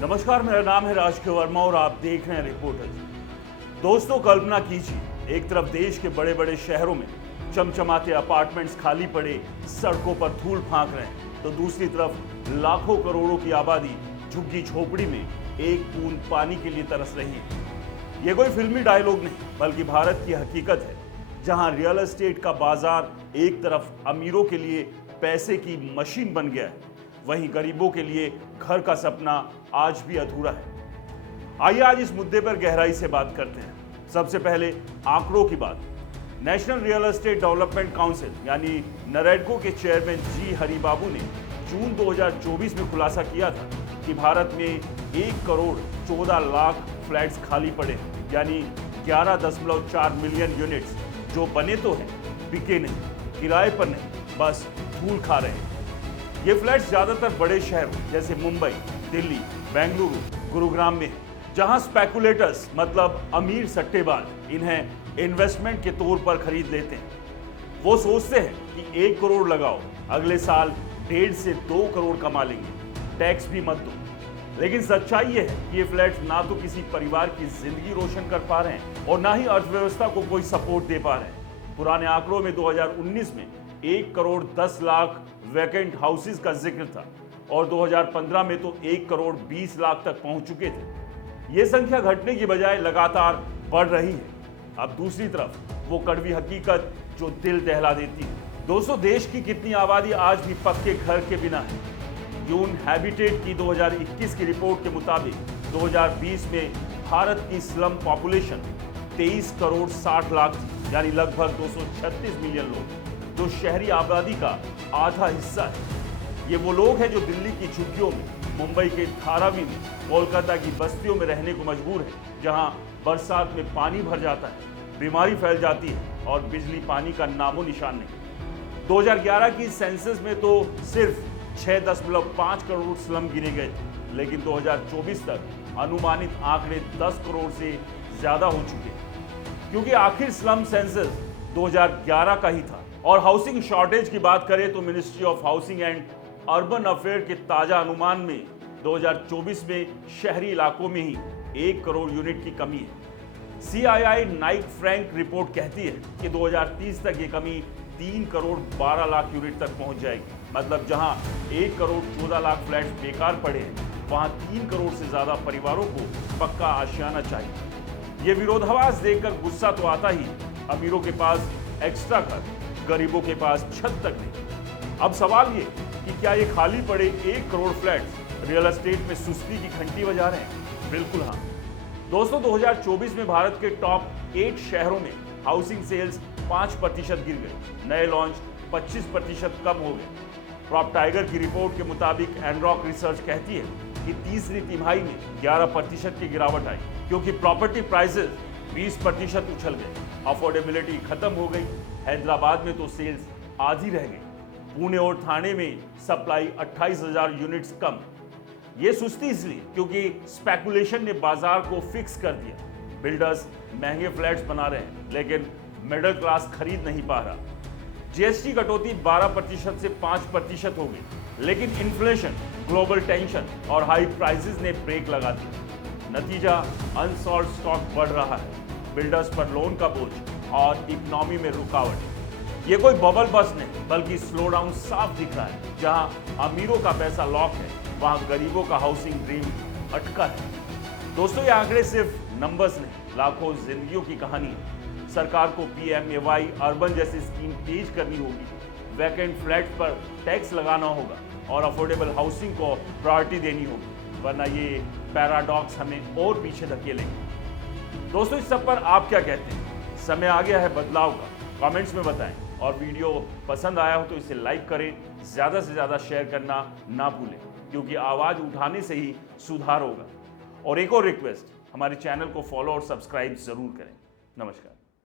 नमस्कार, मेरा नाम है राजकीय वर्मा और आप देख रहे हैं रिपोर्टर्स। दोस्तों, कल्पना कीजिए, एक तरफ देश के बड़े बड़े शहरों में चमचमाते अपार्टमेंट्स खाली पड़े सड़कों पर धूल फांक रहे हैं, तो दूसरी तरफ लाखों करोड़ों की आबादी झुग्गी झोपड़ी में एक बूंद पानी के लिए तरस रही है। ये कोई फिल्मी डायलॉग नहीं, बल्कि भारत की हकीकत है, जहां रियल एस्टेट का बाजार एक तरफ अमीरों के लिए पैसे की मशीन बन गया है, वहीं गरीबों के लिए घर का सपना आज भी अधूरा है। आइए आज इस मुद्दे पर गहराई से बात करते हैं। सबसे पहले आंकड़ों की बात। National real estate development council यानी नरेडको के चेयरमैन जी हरिबाबू ने जून 2024 में खुलासा किया था कि भारत में 1 करोड़ 14 लाख फ्लैट्स खाली पड़े हैं, यानी 11.4 मिलियन यूनिट्स जो बने तो हैं, बिके नहीं, किराए पर नहीं, बस धूल खा रहे हैं। ये फ्लैट्स ज्यादातर बड़े शहरों जैसे मुंबई, दिल्ली, बेंगलुरु, गुरुग्राम में हैं, जहां स्पेकुलेटर्स मतलब अमीर सट्टेबाज इन्हें इन्वेस्टमेंट के तौर पर खरीद लेते हैं। वो सोचते हैं कि 1 करोड़ लगाओ, अगले साल 1.5 से 2 करोड़ कमा लेंगे, टैक्स भी मत दो। लेकिन सच्चाई ये है कि ये फ्लैट्स ना तो किसी परिवार की जिंदगी रोशन कर पा रहे हैं और ना ही अर्थव्यवस्था को कोई सपोर्ट दे पा रहे हैं। पुराने आंकड़ों में 2019 में 1 करोड़ 10 लाख वैकेंट हाउसेस का जिक्र था और 2015 में तो 1 करोड़ 20 लाख तक पहुंच चुके थे। ये संख्या घटने की बजाय लगातार बढ़ रही है। अब दूसरी तरफ वो कड़वी हकीकत जो दिल दहला देती है। दोस्तों, देश की कितनी आबादी आज भी पक्के घर के बिना है? यून हैबिटेट की 2021 की रिपोर्ट के मुताबिक 2020 में भारत की स्लम पॉपुलेशन 23 करोड़ 60 लाख थी, यानी लगभग 236 मिलियन लोग, जो शहरी आबादी का आधा हिस्सा है। ये वो लोग हैं जो दिल्ली की झुग्गियों में, मुंबई के धारावी में, कोलकाता की बस्तियों में रहने को मजबूर हैं, जहां बरसात में पानी भर जाता है, बीमारी फैल जाती है और बिजली पानी का नामो निशान नहीं। 2011 की सेंसस में तो सिर्फ 6.5 करोड़ स्लम गिने गए थे, लेकिन 2024 तक अनुमानित आंकड़े 10 करोड़ से ज्यादा हो चुके हैं, क्योंकि आखिर स्लम सेंसस 2011 का ही था। और हाउसिंग शॉर्टेज की बात करें तो ministry of housing and urban affair के ताजा अनुमान में 2024 में शहरी इलाकों में ही 1 करोड़ यूनिट की कमी है। CII नाइट फ्रैंक रिपोर्ट कहती है कि 2030 तक ये कमी 3 करोड़ 12 लाख यूनिट तक पहुंच जाएगी। मतलब जहां 1 करोड़ 14 लाख फ्लैट्स बेकार पड़े हैं, वहां 3 करोड़ से ज्यादा परिवारों को पक्का आशियाना चाहिए। ये विरोधाभास देखकर गुस्सा तो आता ही। अमीरों के पास एक्स्ट्रा घर, गरीबों के पास छत तक नहीं। अब सवाल ये कि क्या ये खाली पड़े 1 करोड़ फ्लैट्स रियल एस्टेट में सुस्ती की घंटी बजा रहे हैं? बिल्कुल हाँ। दोस्तों, 2024 में भारत के टॉप 8 शहरों में हाउसिंग सेल्स 5% गिर गए, नए लॉन्च 25% कम हो गए। प्रॉप टाइगर की रिपोर्ट के मुताबिक एनरॉक रिसर्च कहती है कि तीसरी तिमाही में 11% की गिरावट आई, क्योंकि प्रॉपर्टी प्राइसेस 20% उछल गए, अफोर्डेबिलिटी खत्म हो गई। हैदराबाद में तो सेल्स आधी रह गई। पुणे और थाने में सप्लाई 28,000 यूनिट्स कम। ये सुस्ती इसलिए क्योंकि स्पेकुलेशन ने बाजार को फिक्स कर दिया। बिल्डर्स महंगे फ्लैट्स बना रहे हैं, लेकिन मिडिल क्लास खरीद नहीं पा रहा। GST कटौती 12% से 5% हो गई, लेकिन इन्फ्लेशन, ग्लोबल टेंशन और हाई प्राइसेस ने ब्रेक लगा दिया। नतीजा, अनसॉल्व स्टॉक बढ़ रहा है, बिल्डर्स पर लोन का बोझ और इकोनॉमी में रुकावट। ये कोई बबल बस नहीं, बल्कि स्लो डाउन साफ दिख रहा है। जहां अमीरों का पैसा लॉक है, वहां गरीबों का हाउसिंग ड्रीम अटका है। दोस्तों, ये आंकड़े सिर्फ नंबर्स नहीं, लाखों जिंदगियों की कहानी है। सरकार को PMAY अर्बन जैसी स्कीम तेज करनी होगी, वैकेंट फ्लैट पर टैक्स लगाना होगा और अफोर्डेबल हाउसिंग को प्रायोरिटी देनी होगी, वरना ये पैराडॉक्स हमें और पीछे धकेलेंगे। दोस्तों, इस सब पर आप क्या कहते हैं? समय आ गया है बदलाव का? कमेंट्स में बताएं और वीडियो पसंद आया हो तो इसे लाइक करें, ज़्यादा से ज़्यादा शेयर करना ना भूलें, क्योंकि आवाज़ उठाने से ही सुधार होगा। और एक और रिक्वेस्ट, हमारे चैनल को फॉलो और सब्सक्राइब ज़रूर करें। नमस्कार।